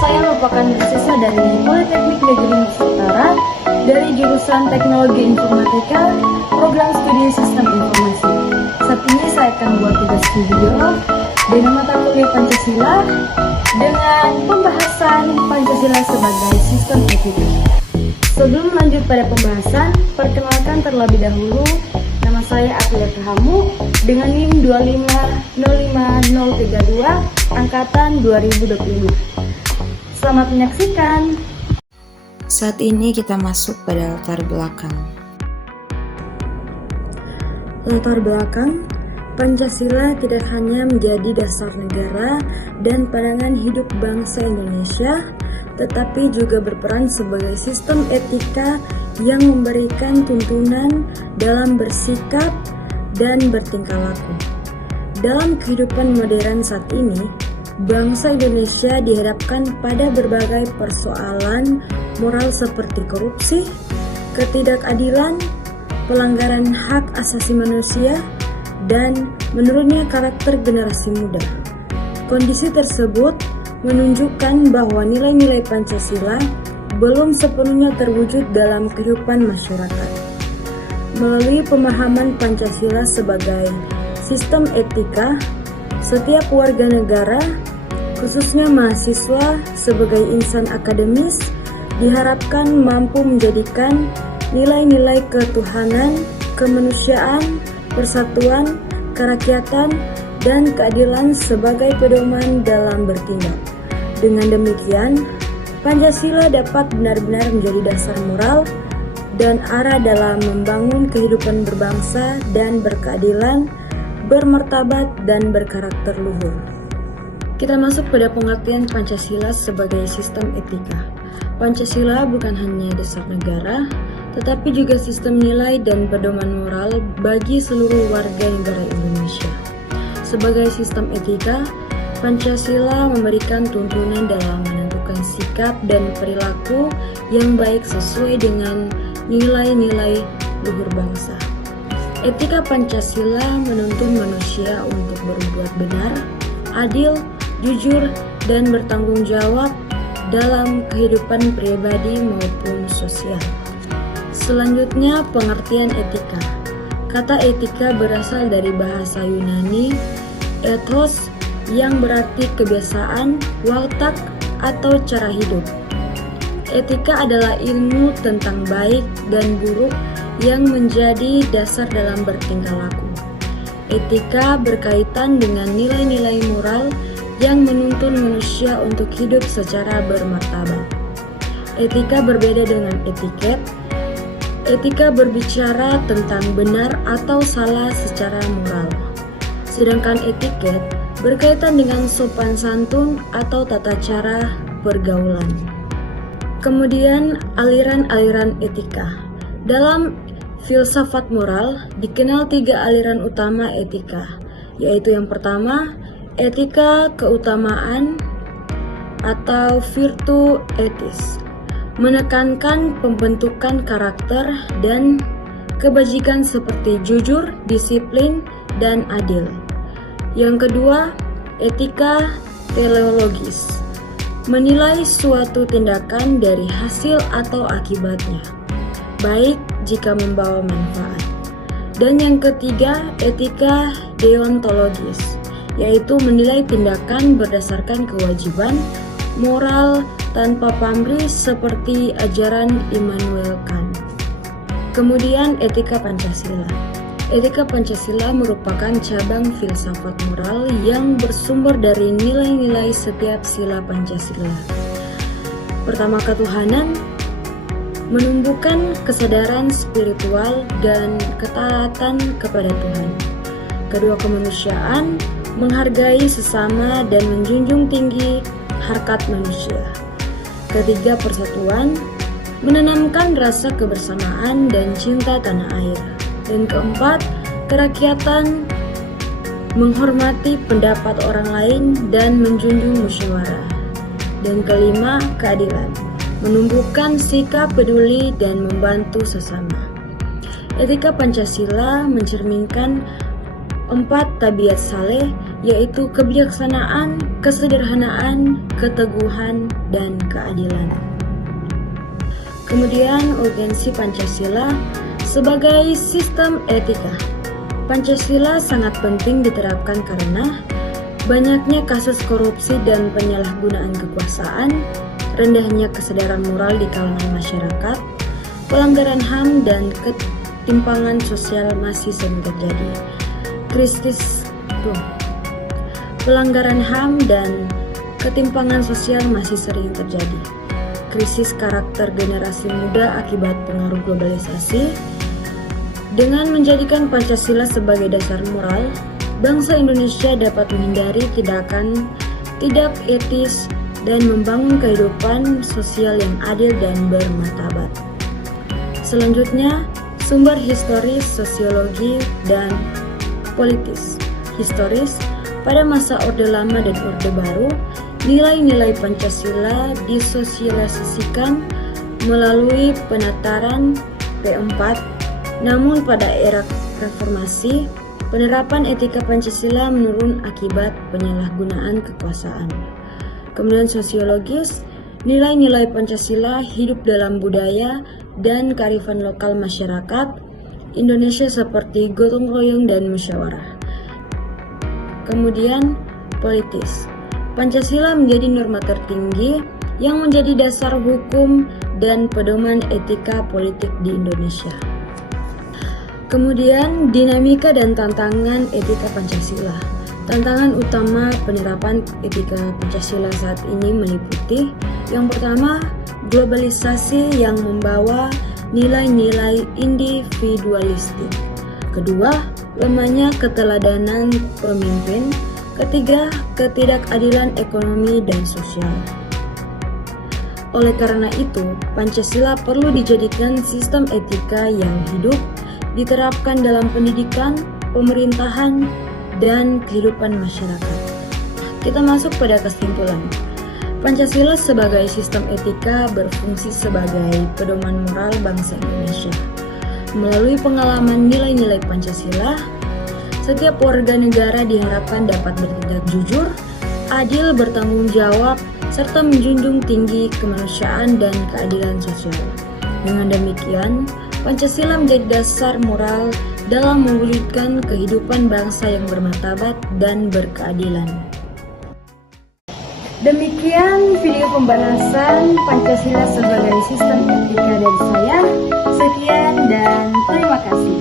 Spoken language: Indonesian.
Saya merupakan mahasiswa dari Politeknik Negeri Nusantara dari jurusan Teknologi Informatika, program studi Sistem Informasi. Saat ini saya akan buat tugas video dengan mata kuliah Pancasila dengan pembahasan Pancasila sebagai sistem etika. Sebelum lanjut pada pembahasan, perkenalkan terlebih dahulu, nama saya Aprilia Kahamu dengan NIM 2505032 angkatan 2025. Selamat menyaksikan. Saat ini kita masuk pada latar belakang. Latar belakang, Pancasila tidak hanya menjadi dasar negara dan pandangan hidup bangsa Indonesia, tetapi juga berperan sebagai sistem etika yang memberikan tuntunan dalam bersikap dan bertingkah laku. Dalam kehidupan modern saat ini, bangsa Indonesia dihadapkan pada berbagai persoalan moral seperti korupsi, ketidakadilan, pelanggaran hak asasi manusia, dan menurunnya karakter generasi muda. Kondisi tersebut menunjukkan bahwa nilai-nilai Pancasila belum sepenuhnya terwujud dalam kehidupan masyarakat. Melalui pemahaman Pancasila sebagai sistem etika, setiap warga negara, khususnya mahasiswa sebagai insan akademis, diharapkan mampu menjadikan nilai-nilai ketuhanan, kemanusiaan, persatuan, kerakyatan, dan keadilan sebagai pedoman dalam bertindak. Dengan demikian, Pancasila dapat benar-benar menjadi dasar moral dan arah dalam membangun kehidupan berbangsa dan berkeadilan, bermartabat, dan berkarakter luhur. Kita masuk pada pengertian Pancasila sebagai sistem etika. Pancasila bukan hanya dasar negara, tetapi juga sistem nilai dan pedoman moral bagi seluruh warga negara Indonesia. Sebagai sistem etika, Pancasila memberikan tuntunan dalam menentukan sikap dan perilaku yang baik sesuai dengan nilai-nilai luhur bangsa. Etika Pancasila menuntun manusia untuk berbuat benar, adil, jujur, dan bertanggung jawab dalam kehidupan pribadi maupun sosial. Selanjutnya, pengertian etika. Kata etika berasal dari bahasa Yunani ethos yang berarti kebiasaan, watak, atau cara hidup. Etika adalah ilmu tentang baik dan buruk yang menjadi dasar dalam bertingkah laku. Etika berkaitan dengan nilai-nilai moral yang menuntun manusia untuk hidup secara bermartabat. Etika berbeda dengan etiket. Etika berbicara tentang benar atau salah secara moral. Sedangkan etiket berkaitan dengan sopan santun atau tata cara pergaulan. Kemudian aliran-aliran etika. Dalam filsafat moral dikenal 3 aliran utama etika, yaitu yang pertama, etika keutamaan atau virtu etis, menekankan pembentukan karakter dan kebajikan seperti jujur, disiplin, dan adil. Yang kedua, etika teleologis, menilai suatu tindakan dari hasil atau akibatnya, baik jika membawa manfaat. Dan yang ketiga, etika deontologis, yaitu menilai tindakan berdasarkan kewajiban moral tanpa pamrih seperti ajaran Immanuel Kant. Kemudian etika Pancasila. Etika Pancasila merupakan cabang filsafat moral yang bersumber dari nilai-nilai setiap sila Pancasila. Pertama, ketuhanan, menumbuhkan kesadaran spiritual dan ketaatan kepada Tuhan. Kedua, kemanusiaan, menghargai sesama dan menjunjung tinggi harkat manusia. Ketiga, persatuan, menanamkan rasa kebersamaan dan cinta tanah air. Dan keempat, kerakyatan, menghormati pendapat orang lain dan menjunjung musyawarah. Dan kelima, keadilan, menumbuhkan sikap peduli dan membantu sesama. Etika Pancasila mencerminkan 4 tabiat saleh yaitu kebijaksanaan, kesederhanaan, keteguhan, dan keadilan. Kemudian urgensi Pancasila sebagai sistem etika. Pancasila sangat penting diterapkan karena banyaknya kasus korupsi dan penyalahgunaan kekuasaan, rendahnya kesadaran moral di kalangan masyarakat, pelanggaran HAM dan ketimpangan sosial masih sering terjadi. Pelanggaran HAM dan ketimpangan sosial masih sering terjadi. Krisis karakter generasi muda akibat pengaruh globalisasi. Dengan menjadikan Pancasila sebagai dasar moral, bangsa Indonesia dapat menghindari tindakan tidak etis dan membangun kehidupan sosial yang adil dan bermartabat. Selanjutnya, sumber historis, sosiologi, dan politis. Historis, pada masa Orde Lama dan Orde Baru, nilai-nilai Pancasila disosialisasikan melalui penataran P4, namun pada era reformasi, penerapan etika Pancasila menurun akibat penyalahgunaan kekuasaan. Kemudian sosiologis, nilai-nilai Pancasila hidup dalam budaya dan kearifan lokal masyarakat Indonesia seperti gotong royong dan musyawarah. Kemudian politis, Pancasila menjadi norma tertinggi yang menjadi dasar hukum dan pedoman etika politik di Indonesia. Kemudian dinamika dan tantangan etika Pancasila. Tantangan utama penerapan etika Pancasila saat ini meliputi yang pertama, globalisasi yang membawa nilai-nilai individualistik. Kedua, lemahnya keteladanan pemimpin. Ketiga, ketidakadilan ekonomi dan sosial. Oleh karena itu, Pancasila perlu dijadikan sistem etika yang hidup, diterapkan dalam pendidikan, pemerintahan, dan kehidupan masyarakat. Kita masuk pada kesimpulan. Pancasila sebagai sistem etika berfungsi sebagai pedoman moral bangsa Indonesia. Melalui pengalaman nilai-nilai Pancasila, setiap warga negara diharapkan dapat bertindak jujur, adil, bertanggung jawab, serta menjunjung tinggi kemanusiaan dan keadilan sosial. Dengan demikian, Pancasila menjadi dasar moral dalam mewujudkan kehidupan bangsa yang bermartabat dan berkeadilan. Demikian video pembahasan Pancasila sebagai sistem etika dari saya. Sekian dan terima kasih.